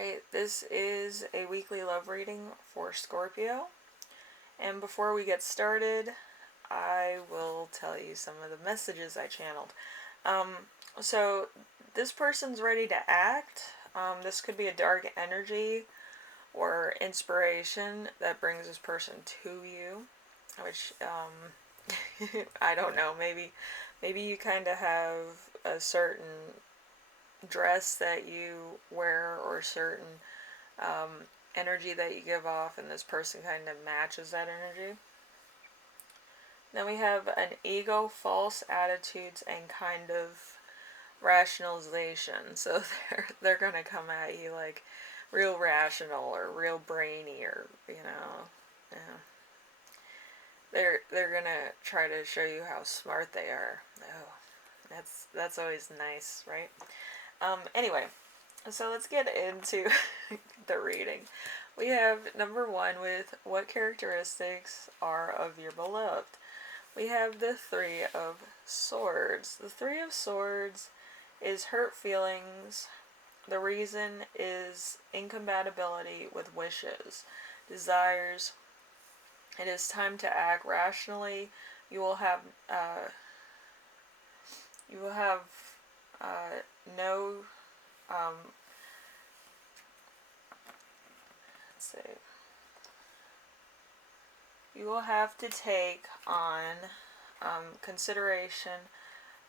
Alright, this is a weekly love reading for Scorpio. And before we get started, I will tell you some of the messages I channeled. So this person's ready to act. This could be a dark energy or inspiration that brings this person to you, which I don't know, maybe you kind of have a certain dress that you wear or certain energy that you give off, and this person kind of matches that energy. Then we have an ego, false attitudes, and kind of rationalization. So they're gonna come at you like real rational or real brainy, or yeah. They're gonna try to show you how smart they are. Oh, that's always nice, right? Anyway, so let's get into the reading. We have number 1 with what characteristics are of your beloved. We have the 3 of Swords. The 3 of Swords is hurt feelings. The reason is incompatibility with wishes, desires. It is time to act rationally. You will have no let's see. You will have to take on consideration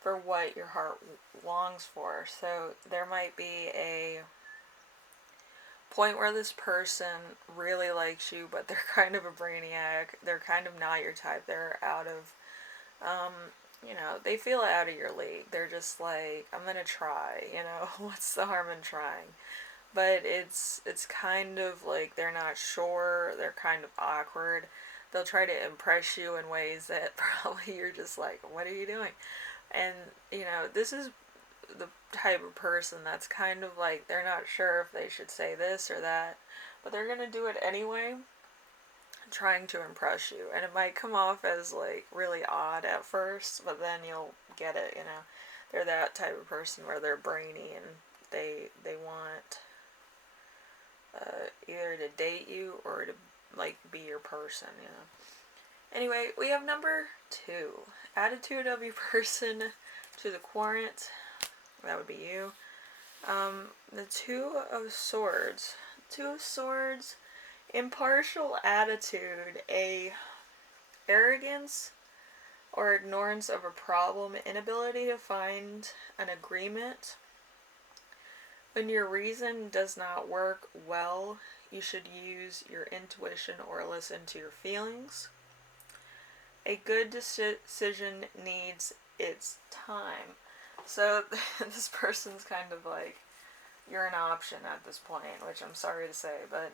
for what your heart longs for. So there might be a point where this person really likes you, but they're kind of a brainiac. They're kind of not your type. They're out of they feel out of your league. They're just like, I'm gonna try, what's the harm in trying? But it's kind of like they're not sure, they're kind of awkward. They'll try to impress you in ways that probably you're just like, what are you doing? And, this is the type of person that's kind of like, they're not sure if they should say this or that, but they're gonna do it anyway, trying to impress you. And it might come off as like really odd at first, but then you'll get it. They're that type of person where they're brainy and they want either to date you or to like be your person. Anyway, we have number 2, attitude of your person to the Querent. That would be you. The 2 of Swords. 2 of Swords, impartial attitude, a arrogance or ignorance of a problem, inability to find an agreement. When your reason does not work well, you should use your intuition or listen to your feelings. A good decision needs its time. So this person's kind of like, you're an option at this point, which I'm sorry to say, but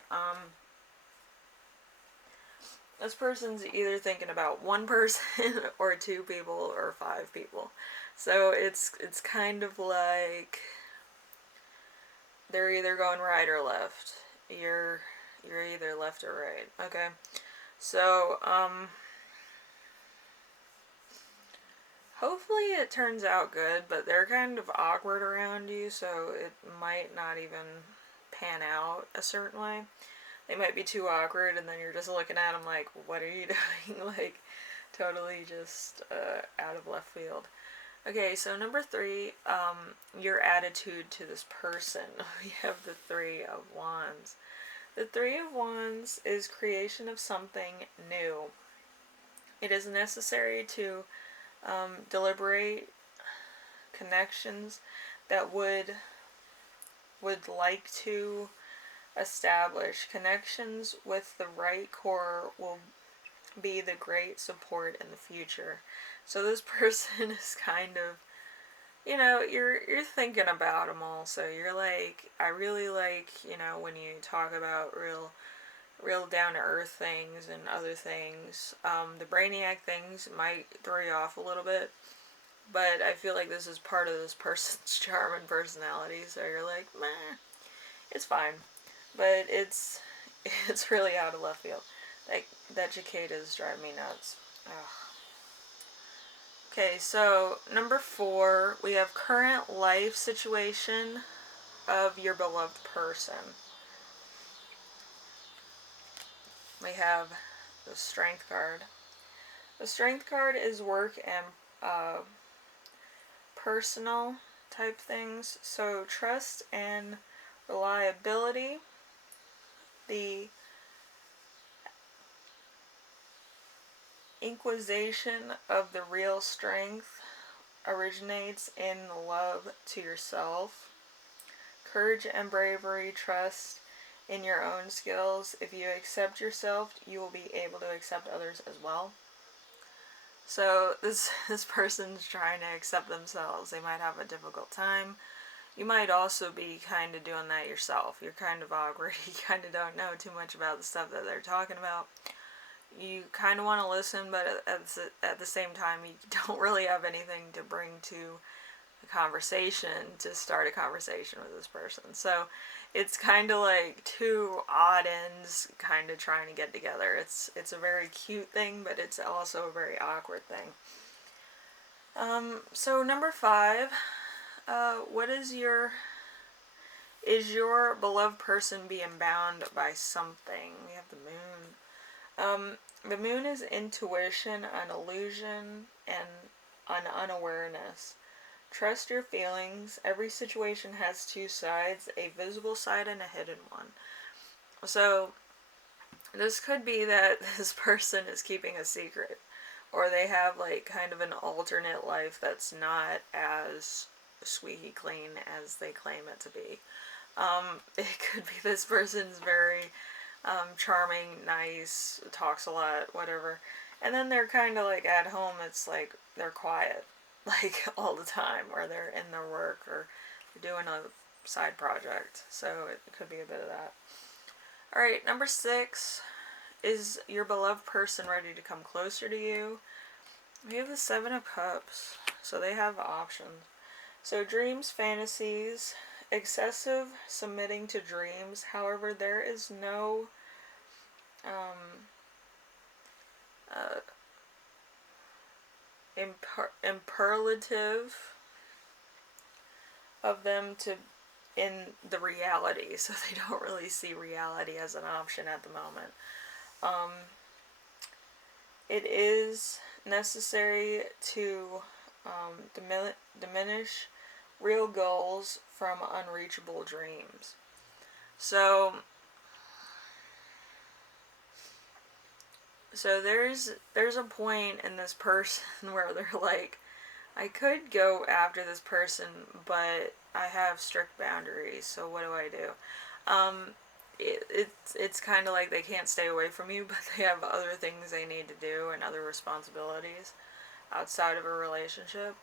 this person's either thinking about one person or 2 people or 5 people. So it's kind of like they're either going right or left. You're either left or right. Okay. So hopefully it turns out good, but they're kind of awkward around you, so it might not even pan out a certain way. They might be too awkward, and then you're just looking at them like, what are you doing? Like, totally just out of left field. Okay, so number 3, your attitude to this person. We have the 3 of Wands. The 3 of Wands is creation of something new. It is necessary to deliberate connections that would like to establish. Connections with the right core will be the great support in the future. So this person is kind of, you're thinking about them all. So you're like, I really like, when you talk about real down to earth things and other things. The brainiac things might throw you off a little bit, but I feel like this is part of this person's charm and personality. So you're like, meh, it's fine. But it's really out of left field. Like, that cicadas drive me nuts. Ugh. Okay, so number 4, we have current life situation of your beloved person. We have the Strength card. The Strength card is work and personal type things. So trust and reliability. The inquisition of the real strength originates in love to yourself. Courage and bravery, trust in your own skills. If you accept yourself, you will be able to accept others as well. So this person's trying to accept themselves. They might have a difficult time. You might also be kind of doing that yourself. You're kind of awkward. You kind of don't know too much about the stuff that they're talking about. You kind of want to listen, but at the same time, you don't really have anything to bring to the conversation to start a conversation with this person. So it's kind of like two odd ends kind of trying to get together. It's a very cute thing, but it's also a very awkward thing. So number 5, what is your beloved person being bound by something? We have the moon. The moon is intuition, an illusion, and an unawareness. Trust your feelings. Every situation has two sides, a visible side and a hidden one. So this could be that this person is keeping a secret, or they have like kind of an alternate life that's not as squeaky clean as they claim it to be. It could be this person's very charming, nice, talks a lot, whatever. And then they're kind of like at home, it's like they're quiet, like all the time, or they're in their work, or they're doing a side project. So it could be a bit of that. Alright, number 6. Is your beloved person ready to come closer to you? We have the 7 of Cups. So they have options. So dreams, fantasies, excessive submitting to dreams. However, there is no imperative of them to in the reality, so they don't really see reality as an option at the moment. It is necessary to diminish real goals from unreachable dreams. So there's a point in this person where they're like, I could go after this person, but I have strict boundaries, so what do I do? It's kind of like they can't stay away from you, but they have other things they need to do and other responsibilities outside of a relationship.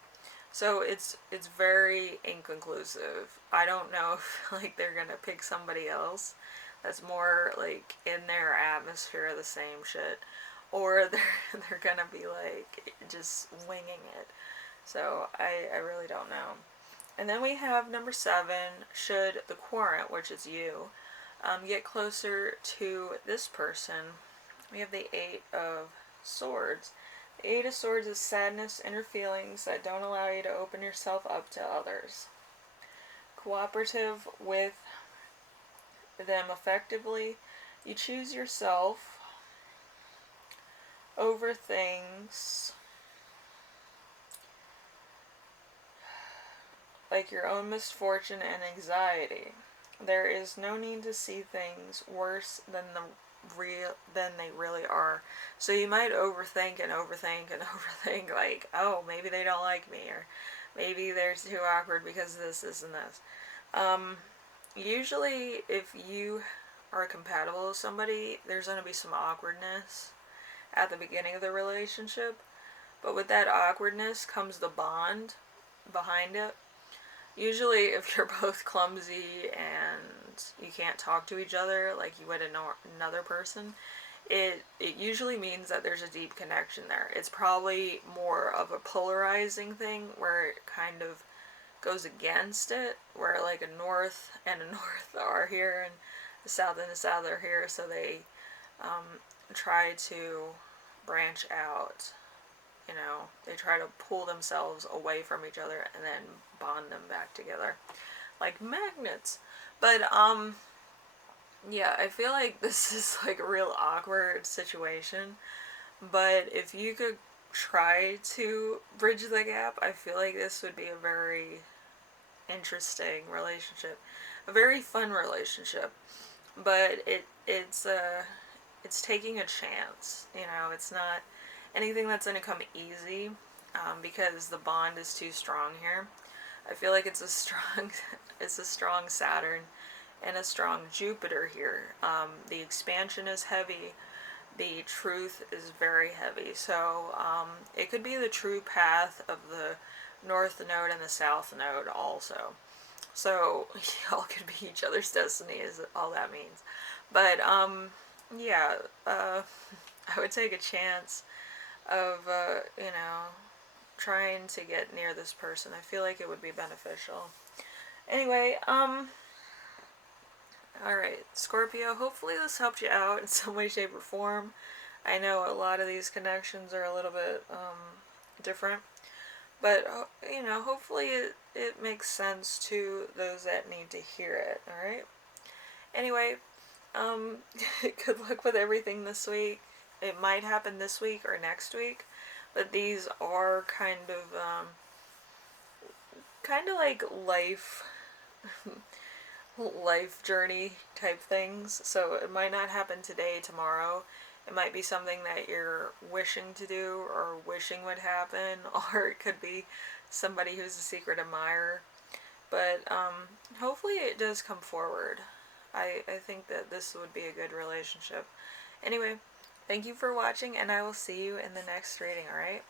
So it's very inconclusive. I don't know if like they're gonna pick somebody else that's more like in their atmosphere of the same shit, or they're gonna be like just winging it. So I really don't know. And then we have number 7. Should the Querent, which is you, get closer to this person, we have the 8 of Swords. The 8 of Swords is sadness, inner feelings that don't allow you to open yourself up to others. Cooperative with them effectively. You choose yourself over things like your own misfortune and anxiety. There is no need to see things worse than they really are. So you might overthink and overthink and overthink, like, oh, maybe they don't like me, or maybe they're too awkward because of this, and this. Usually, if you are compatible with somebody, there's going to be some awkwardness at the beginning of the relationship. But with that awkwardness comes the bond behind it. Usually, if you're both clumsy and you can't talk to each other like you would another person, it usually means that there's a deep connection there. It's probably more of a polarizing thing where it kind of goes against it, where like a north and a north are here and the south and the south are here, so they try to branch out. You know, they try to pull themselves away from each other and then bond them back together like magnets. But Yeah, I feel like this is like a real awkward situation, but if you could try to bridge the gap, I feel like this would be a very interesting relationship, a very fun relationship. But it's taking a chance. You know, it's not anything that's gonna come easy, because the bond is too strong here. I feel like it's a strong it's a strong Saturn and a strong Jupiter here. The expansion is heavy. The truth is very heavy. So it could be the true path of the North Node and the South Node also. So y'all could be each other's destiny is all that means. But yeah, I would take a chance of trying to get near this person. I feel like it would be beneficial. Anyway, alright, Scorpio, hopefully this helped you out in some way, shape, or form. I know a lot of these connections are a little bit different, but hopefully it makes sense to those that need to hear it, alright? Anyway, um, good luck with everything this week. It might happen this week or next week, but these are kind of like life journey type things. So it might not happen today, tomorrow. It might be something that you're wishing to do or wishing would happen, or it could be somebody who's a secret admirer. But hopefully it does come forward. I think that this would be a good relationship. Anyway, thank you for watching, and I will see you in the next reading, alright?